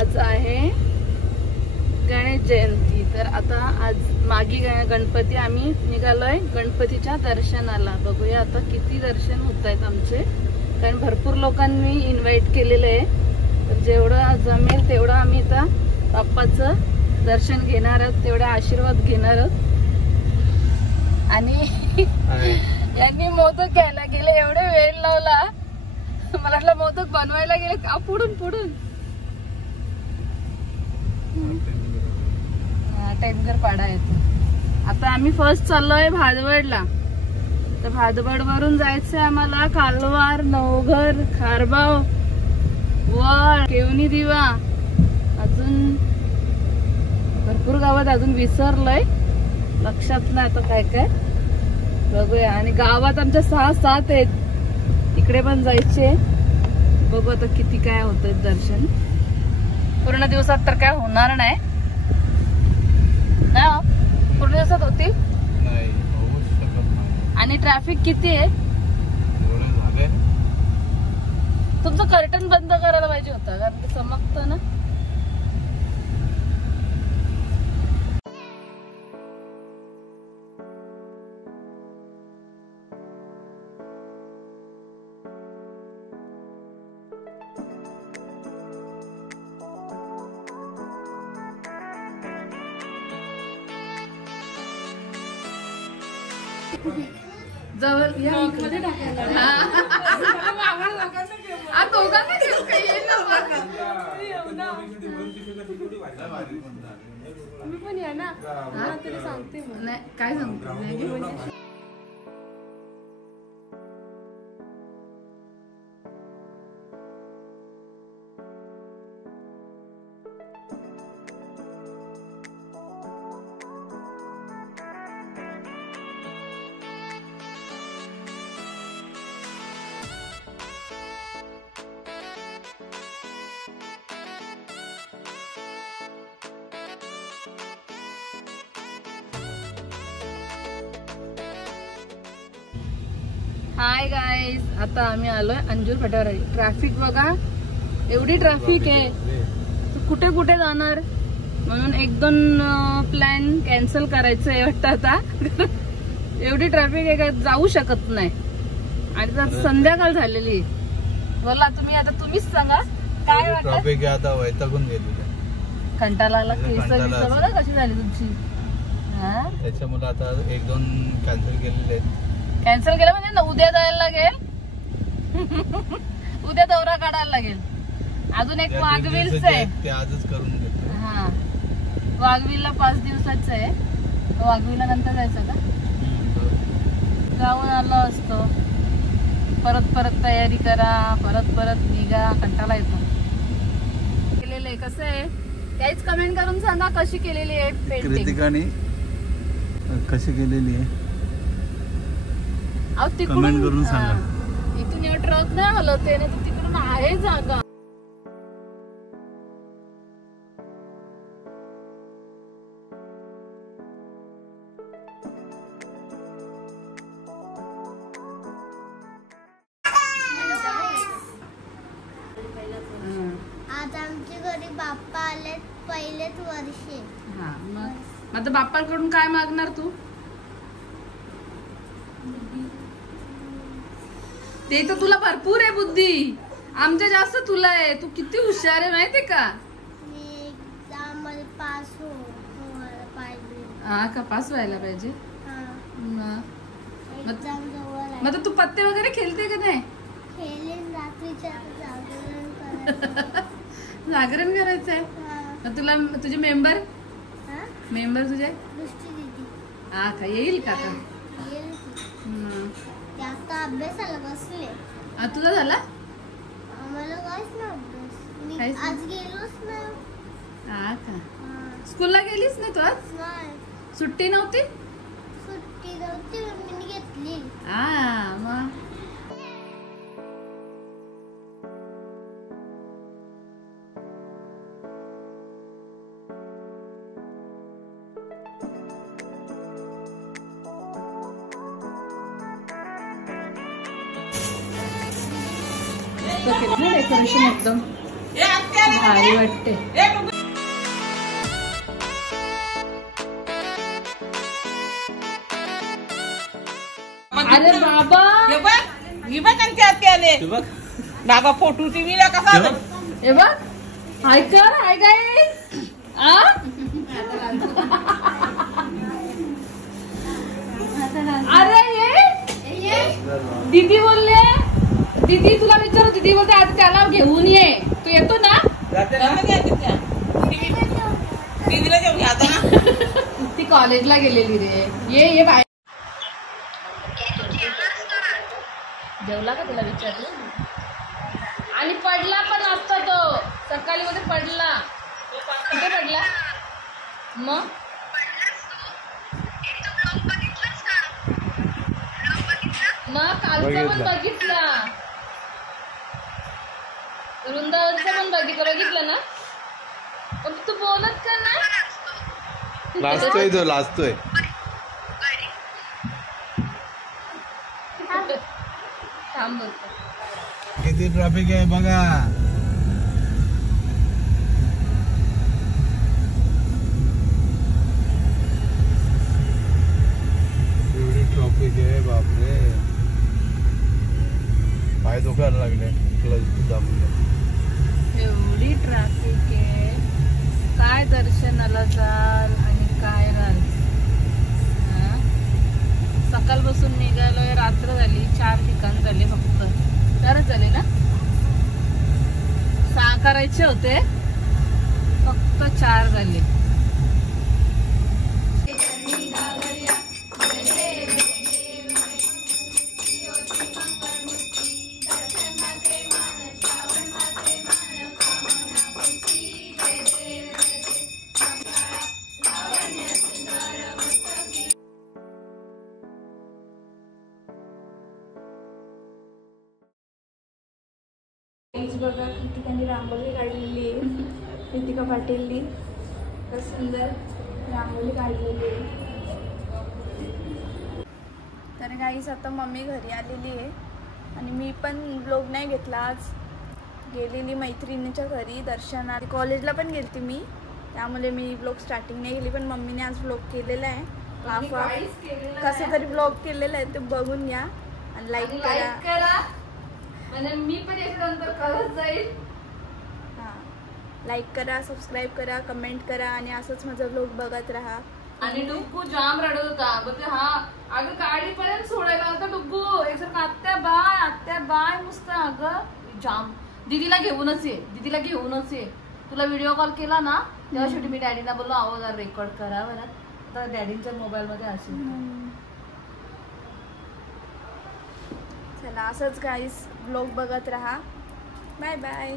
आज आहे गणेश जयंती। तर आता आज मागी गणपती आम्ही निघालोय गणपतीच्या दर्शनाला। बघूया आता किती दर्शन होत आहेत आमचे, कारण भरपूर लोकांनी इन्व्हाइट केलेलं आहे। तर जेवढं जमेल तेवढं आम्ही आता बाप्पाचं दर्शन घेणार आहोत, तेवढे आशीर्वाद घेणार आहोत। आणि यांनी मोदक घ्यायला गेले, एवढे वेळ लावला, मला वाटलं मोदक बनवायला गेले का पुढून पुढून। टेंगर पाडा येतो। आता आम्ही फर्स्ट चाललोय भादवडला। तर भादवड वरून जायचंय आम्हाला कालवार, नवघर, खारबाव, वळ, केवनी दिवा, अजून भरपूर गावात अजून विसरलंय, लक्षात नाही आता काय काय। बघूया। आणि गावात आमच्या 6-7 आहेत, तिकडे पण जायचे। बघू आता किती काय होतंय दर्शन। पूर्ण दिवसात तर काय होणार नाही ना, पूर्ण दिवसात होतील आणि ट्रॅफिक किती आहे। तुमचं कर्टन बंद करायला पाहिजे होतं, कारण ते चमकतं ना। जवळ या मध्ये टाकायला दोघांना घेऊ काही मी पण या ना, तरी सांगते नाही काय सांगते। हाय गाईज, आता आम्ही आलोय अंजूर फाट्यावर। ट्रॅफिक बघा, एवढी ट्रॅफिक आहे, तू कुठे कुठे जाणार, म्हणून 1-2 प्लॅन कॅन्सल करायचं आहे वाटतं आता। एवढी ट्रॅफिक आहे का जाऊ शकत नाही, आणि तर संध्याकाळ झालेली। बोला तुम्ही आता, तुम्हीच सांगा काय वाटतं। ट्रॅफिक आता वैतागून गेली, कंटाळा आला, केस बघा कशी झाली तुमची। त्याच्यामुळे आता 1-2 कॅन्सल केलेले आहेत। कॅन्सल केलं म्हणजे ना, उद्या जायला लागेल, उद्या दौरा काढायला लागेल। अजून एक वाघवीलच आहे, ते आजच करून घेतो। हा, वाघवीलला 5 दिवसाचं आहे। वाघवीला नंतर जायचं का, जाऊन आलो असतो, परत परत तयारी करा, परत परत निघा, कंटाळा येतो। केलेलं आहे कसं आहे, काहीच कमेंट करून सांगा कशी केलेली आहे पेंटिंग, कृतिकाने कशी केलेली आहे कमेंट करून सांगा। इथून एवढं ट्रक नाही हलवते ना, तर तिकडून आहे जागा। आज आमच्या घरी बाप्पा आले, पहिलेच वर्षी। हा, मग आता बाप्पाकडून काय मागणार तू। ते तर तुला भरपूर आहे बुद्धी, आमच्या जास्त तुला आहे। तू किती हुशार आहे माहितीये का। मी एक्झाम मध्ये पास व्हायला पाहिजे। हा का, पास व्हायला पाहिजे। एक्झाम जवळ आहे। मग तू पत्ते वगैरे खेळते का नाही। खेळेन, रात्रीच्या जागरण करायचं। जागरण करायचंय। मग तुला तुझे मेंबर तुझे दृष्टी दीदी हा का, येईल का आता। येईल की, आता अभ्यासाला बसले। तुला झाला। आम्हाला काहीच नाही अभ्यास, मी आज गेलोच नाही। हा का, स्कूलला गेलीच नाही तू आज। नाही, सुट्टी नव्हती। सुट्टी नव्हती, मी घेतली। हा, मग डेकोरेशन एकदम भारी वाटते. अरे बाबा हे बघ बाबा फोटो टीव्हीला कसा हे बघ. हे बघ हाय कर हाय काय अरे ये दीदी बोलले दीदी तुला विचारू दीदी बोलते आज त्याला घेऊन ये तू येतो ना दीदीला जेवण घ्यायचं ना. ती कॉलेजला गेलेली रे ये बाय जेवला का तुला विचारलं आणि पडला पण असता तो सकाळी मध्ये पडला कुठे पडला मग कालचा पण बघितला वृंदावनचा पण बघितलं ना पण तू बोलत का ना लाजतोय तो लाजतोय. थांब बोलतो किती ट्रॅफिक आहे बघा. एवढी ट्रॅफिक आहे बापरे. पाय दुखायला लागले क्लच दाबून. एवढी ट्रॅफिक आहे काय दर्शनाला जाल आणि काय राल. सकाळपासून निघालोय रात्र झाली 4 ठिकाण झाले फक्त 4च झाले ना 6 करायचे होते फक्त 4 झाले. बघा ठिकाणी रांगोळी काढलेली आहे रितिका पाटीलनी. तर सुंदर रांगोळी काढलेली आहे. तर गाईस आता मम्मी घरी आलेली आहे आणि मी पण व्लॉग नाही घेतला आज. गेलेली मैत्रिणीच्या घरी दर्शनात. कॉलेजला पण गेलती मी त्यामुळे मी व्लॉग स्टार्टिंग नाही केली पण मम्मीने आज व्लॉग केलेला आहे. कसं तरी व्लॉग केलेला आहे ते बघून घ्या आणि लाईक करा. म्हणजे मी पण याच्यानंतर करत जाईल. लाईक करा सबस्क्राईब करा कमेंट करा आणि असंच माझा व्लॉग बघत राहा. आणि डुग्गू जाम रडत होता बोलते हा अगं गाडीपर्यंत सोडायला होता डुग्गू एक आत्या बाय नुसतं अगं जाम. दीदीला घेऊनच ये तुला व्हिडिओ कॉल केला ना तेव्हा शेवटी मी डॅडीला बोललो आहो जरा रेकॉर्ड करा बरं. तर डॅडींच्या मोबाईल मध्ये असेल. चला असंच गाईस व्लॉग बघत राहा. Bye bye.